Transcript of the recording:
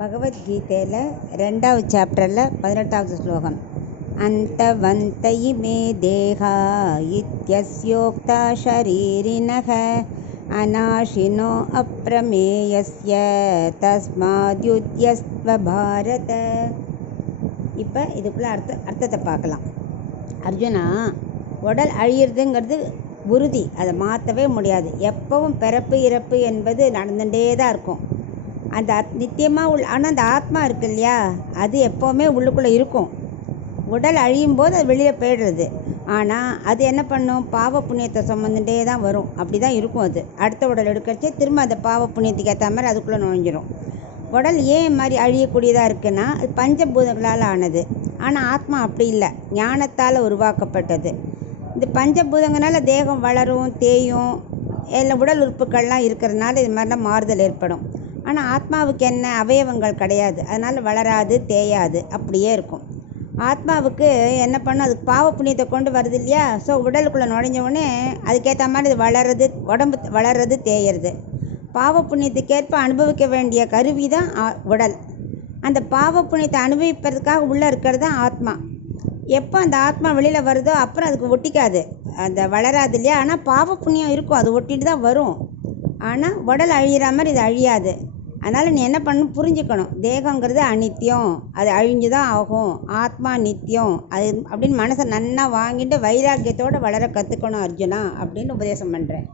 பகவத்கீதையில் 2வது சாப்டரில் 18வது ஸ்லோகம். அந்தவந்த இமே தேகா இத்யஸ்யோக்தா ஷரீரிணஹ அநாஷினோ அப்ரமேயஸ்ய தஸ்மாத்யுத்யஸ்வ பாரத. இப்போ இதுக்குள்ளே அர்த்தத்தை பார்க்கலாம். அர்ஜுனா, உடல் அழியிறதுங்கிறது உறுதி, அதை மாற்றவே முடியாது. எப்பவும் பிறப்பு இறப்பு என்பது நடந்துகிட்டே தான் இருக்கும். அந்த நித்தியமாக ஆனால் அந்த ஆத்மா இருக்கு இல்லையா, அது எப்போவுமே உள்ளுக்குள்ளே இருக்கும். உடல் அழியும் போது அது வெளியில் போயிடுறது. ஆனால் அது என்ன பண்ணும், பாவ புண்ணியத்தை சுமந்துட்டே தான் வரும். அப்படி தான் இருக்கும். அது அடுத்த உடல் எடுக்கிறச்சே திரும்ப அந்த பாவ புண்ணியத்துக்கு ஏற்ற மாதிரி அதுக்குள்ளே நுழைஞ்சிரும். உடல் ஏன் மாதிரி அழியக்கூடியதாக இருக்குன்னா, அது பஞ்சபூதங்களால் ஆனது. ஆனால் ஆத்மா அப்படி இல்லை, ஞானத்தால் உருவாக்கப்பட்டது. இந்த பஞ்சபூதங்களால் தேகம் வளரும், தேயும், எல்லாம் உடல் உறுப்புகள்லாம் இருக்கிறதுனால இது மாதிரிலாம் மாறுதல் ஏற்படும். ஆனால் ஆத்மாவுக்கு என்ன அவயவங்கள் கிடையாது, அதனால் வளராது, தேயாது, அப்படியே இருக்கும். ஆத்மாவுக்கு என்ன பண்ணும், அதுக்கு பாவ புண்ணியத்தை கொண்டு வருது இல்லையா. ஸோ உடலுக்குள்ளே நுழைஞ்ச உடனே அதுக்கேற்ற மாதிரி இது வளருது, உடம்பு வளர்றது, தேயறது. பாவ புண்ணியத்துக்கேற்ப அனுபவிக்க வேண்டிய கருவி தான் உடல். அந்த பாவ புண்ணியத்தை அனுபவிப்பதற்காக உள்ளே இருக்கிறது தான் ஆத்மா. எப்போ அந்த ஆத்மா வெளியில் வருதோ அப்புறம் அதுக்கு ஒட்டிக்காது, அந்த வளராது இல்லையா. ஆனால் பாவ புண்ணியம் இருக்கும், அது ஒட்டிட்டு தான் வரும். ஆனால் உடல் அழிகிற மாதிரி இது அழியாது. அதனால் நீ என்ன பண்ணணும், புரிஞ்சுக்கணும். தேகங்கிறது அநித்தியம், அது அழிஞ்சு தான் ஆகும். ஆத்மா நித்தியம் அது அப்படின்னு மனசை நன்னா வாங்கிட்டு வைராக்கியத்தோடு வளர கற்றுக்கணும் அர்ஜுனா அப்படின்னு உபதேசம் பண்ணுறேன்.